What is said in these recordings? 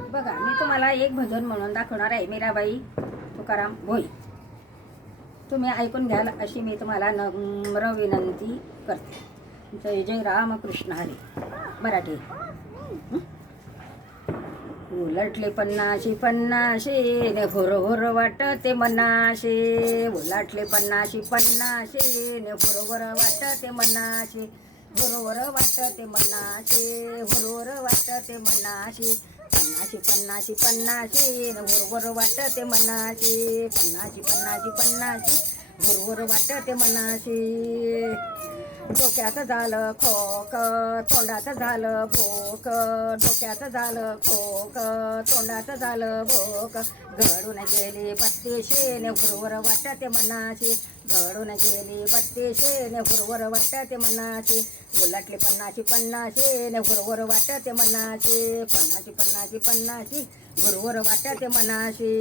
बघा मी तुम्हाला एक भजन म्हणून दाखवणार आहे मीराबाई तुकाराम भोई. तुम्ही ऐकून घ्याल अशी मी तुम्हाला नम्र विनंती करते. जय जय रामकृष्ण हरी. मराठी. उलटले पन्नाशी पन्नाशी ने भोर भोर वाटते मनाशे. उलटले पन्नाशी पन्नाशे ने भोर वाटते मनाशे. बरोबर वाटते मनाशे बरोबर वाटते मनाशे. पन्नाशी पन्नाशी पन्नाशी न बरोबर वाटते मनाशी. पन्नाशी पन्नाशी पन्नाशी बरोबर वाटते मनाशी. डोक्याचं झालं खोक तोंडाचं झालं भोक. डोक्याचं झालं खोक तोंडाचं झालं भोक. घडून गेली बत्तीशे ने बरोबर वाटते मनाशी घडून गेली बत्तीशे ने बरोबर वाटते मनाशी उलटली पन्नाशी पन्नाशी ने गुरुवर वाटते मनाशी पन्नाशी पन्नाशी पन्नाशी बरोबर वाटते मनाशी.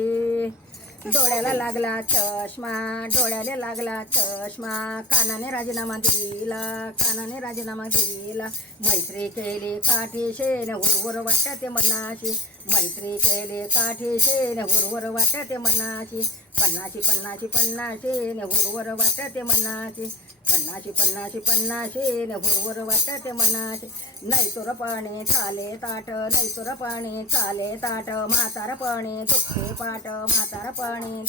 डोळ्याला लागला चष्मा डोळ्याला लागला चष्मा. कानाने राजीनामा दिला कानाने राजीनामा दिला. मैत्री केली काठीशेन हुरहुर वाटते मनाशी मैत्री केली काठीशेन हुरहुर वाटते मनाशी पन्नाशी पन्नाशी पन्नाशी ने हुरहुर वाटते मनाशी पन्नाशी पन्नाशी पन्नाशी ने हुरहुर वाटते मनाशी नाही तुर पाणी चाले ताट नाही तुर पाणी चाले ताट. म्हातारपणे पाणी पाट म्हातारपणे पाणी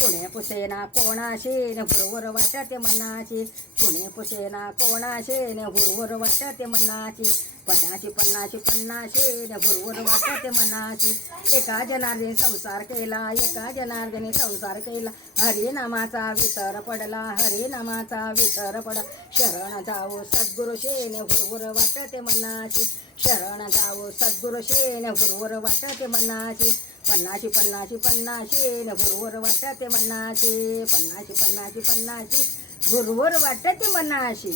कुणे पुसेना कोणाशी? न हुरहुर वाटते मनाची. कुणे पुसेना कोणाशी? ने हुरहुर वाटते मनाची. पन्नाशी पन्नाशी पन्नाशी. ने वाटते मनाची एका जनार्दनी संसार केला एका जनार्दने संसार केला. हरिनामाचा वितर पडला हरिनामाचा वितर पडला. शरण जावो सद्गुरु शेने हुरहुर वाटते मनाची शरण जावो सद्गुरु शेने हुरहुर वाटते मनाची पन्नाशी पन्नाशी पन्नाशी ने हुरहुर वाटते मनाची पन्नाशी पन्नाशी पन्नाशी हुरहुर वाटते मनाशी.